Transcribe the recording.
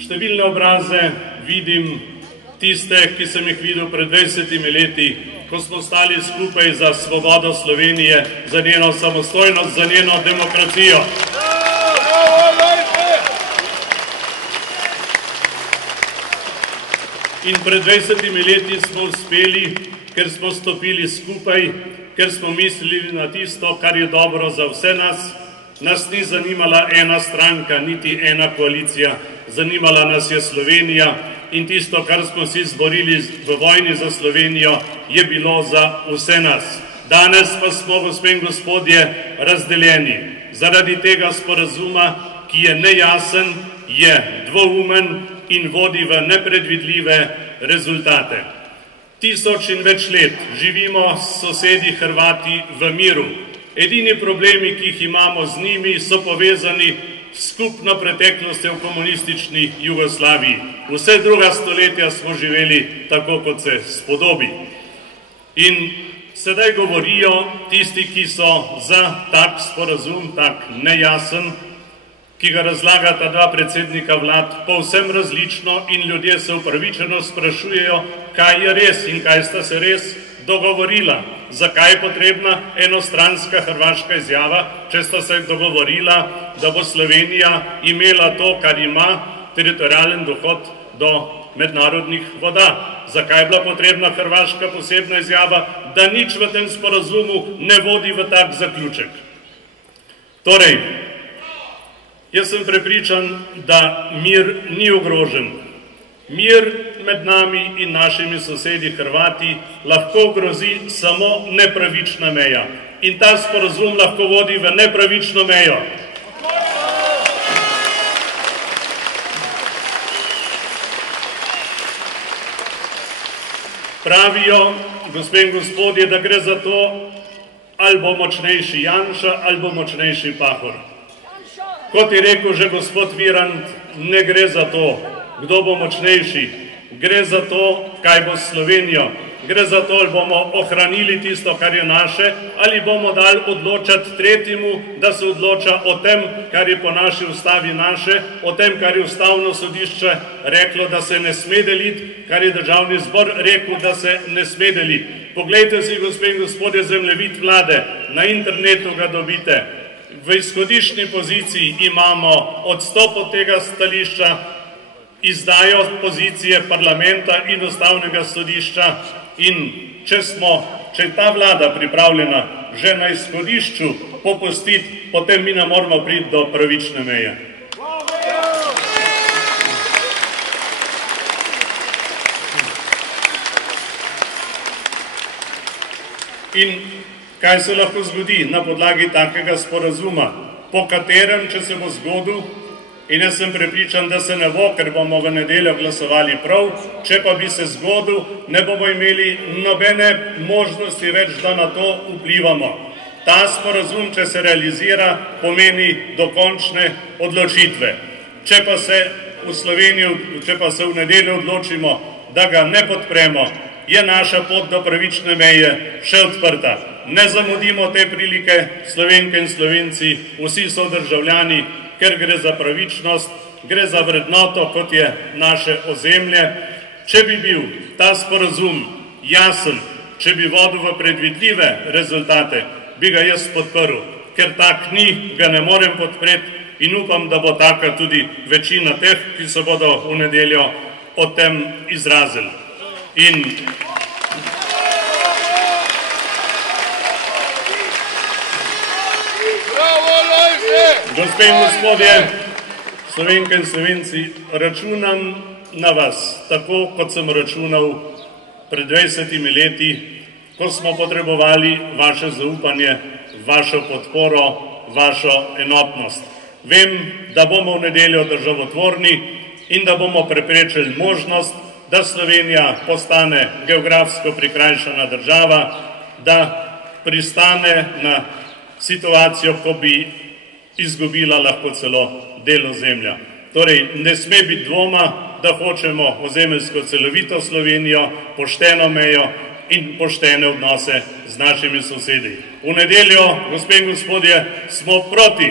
Številne obraze vidim, tiste, ki sem jih videl pred 20 leti, ko smo stali skupaj za svobodo Slovenije, za njeno samostojnost, za njeno demokracijo. In pred 20 leti smo uspeli, ker smo stopili skupaj, ker smo mislili na tisto, kar je dobro za vse nas. Nas ni zanimala ena stranka, niti ena koalicija, zanimala nas je Slovenija in tisto, kar smo si izborili v vojni za Slovenijo, je bilo za vse nas. Danes pa smo, gospe in gospodje, razdeljeni zaradi tega sporazuma, ki je nejasen, je dvoumen in vodi v nepredvidljive rezultate. 1000 in več let živimo s sosedi Hrvati v miru. Edini problemi, ki jih imamo z njimi, so povezani s skupno preteklostjo v komunistični Jugoslaviji. Vse druga stoletja smo živeli tako, kot se spodobi. In sedaj govorijo tisti, ki so za tak sporazum, tak nejasen, ki ga razlagata dva predsednika vlad, povsem različno in ljudje se upravičeno sprašujejo, kaj je res in kaj sta se res dogovorila. Zakaj je potrebna enostranska hrvaška izjava, če sta se dogovorila, da bo Slovenija imela to, kar ima, teritorialen dohod do mednarodnih voda. Zakaj je bila potrebna hrvaška posebna izjava, da nič v tem sporazumu ne vodi v tak zaključek. Torej, jaz sem prepričan, da mir ni ogrožen. Mir med nami in našimi sosedi Hrvati lahko grozi samo nepravična meja. In ta sporazum lahko vodi v nepravično mejo. Pravijo, gospe in gospodje, da gre za to, ali bo močnejši Janša, ali bo močnejši Pahor. Kot je rekel že gospod Virant, ne gre za to, kdo bo močnejši. Gre za to, kaj bo s Slovenijo. Gre za to, ali bomo ohranili tisto, kar je naše, ali bomo dali odločati tretjemu, da se odloča o tem, kar je po naši ustavi naše, o tem, kar je ustavno sodišče reklo, da se ne sme deliti, kar je državni zbor rekel, da se ne sme deliti. Poglejte si, gospe in gospodje, zemljevid vlade, na internetu ga dobite. V izhodiščni poziciji imamo odstop od tega stališča, izdajo pozicije parlamenta in ustavnega sodišča in če je ta vlada pripravljena že na izhodišču popustiti, potem mi ne moramo priti do pravične meje. In kaj se lahko zgodi na podlagi takega sporazuma, po katerem, če se bo zgodil, in jaz sem prepričan, da se ne bo, ker bomo v nedeljo glasovali prav, če pa bi se zgodil, ne bomo imeli nobene možnosti več, da na to vplivamo. Ta sporazum, če se realizira, pomeni dokončne odločitve. Če pa se v nedeljo odločimo, da ga ne podpremo, je naša pot do pravične meje še odprta. Ne zamudimo te prilike, Slovenke in Slovenci, vsi so državljani, ker gre za pravičnost, gre za vrednoto, kot je naše ozemlje. Če bi bil ta sporazum jasen, če bi vodil v predvidljive rezultate, bi ga jaz podprl. Ker tak ni, ga ne morem podpreti in upam, da bo taka tudi večina teh, ki se bodo v nedeljo o tem izrazili. In gospe in gospodje, Slovenke in Slovenci, računam na vas, tako kot sem računal pred 20 leti, ko smo potrebovali vaše zaupanje, vašo podporo, vašo enotnost. Vem, da bomo v nedeljo državotvorni in da bomo preprečili možnost, da Slovenija postane geografsko prikrajšana država, da pristane na situacijo, ko bi izgubila lahko celo del ozemlja. Torej, ne sme biti dvoma, da hočemo ozemeljsko celovito Slovenijo, pošteno mejo in poštene odnose z našimi sosedi. V nedeljo, gospe in gospodje, smo proti